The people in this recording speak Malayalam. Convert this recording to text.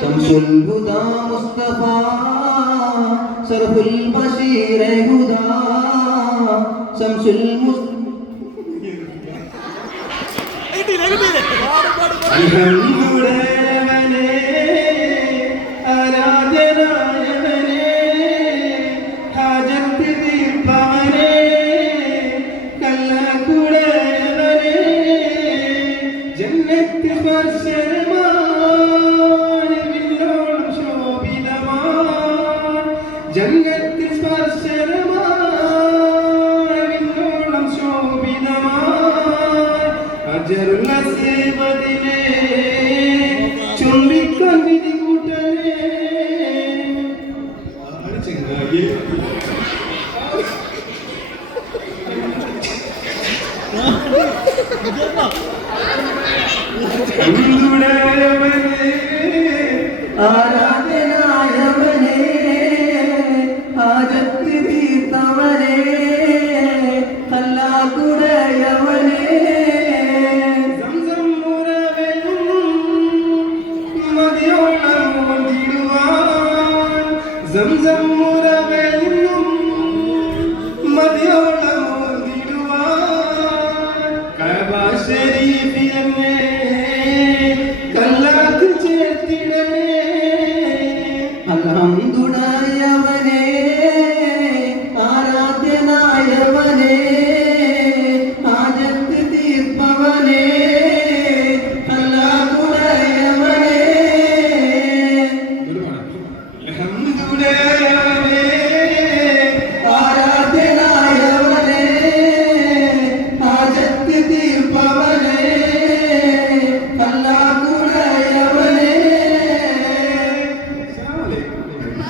ശംസുൽഹുദാ മുസ്തഫ സർഫുൽ ബഷീർ ഹുദാ ശംസുൽ ആരാധനായവനെ ഹാജത്തിൽ ശോഭിതമായി, ജന്നത്ത് ശോഭിതമായി, അജറുൽ അസ്വദിനെ ചുംബിക്കാൻ വിധി കൂട്ടനെ ചെങ്ങായി? ആരാ സംസമ്മുരകയും മതിയോളമോന്നിടുവാൻ കബ ശരീഫിലെന്നെ കല്ലാത്ത് ചേർത്തിടേ അലഹംദുടായ Sunday.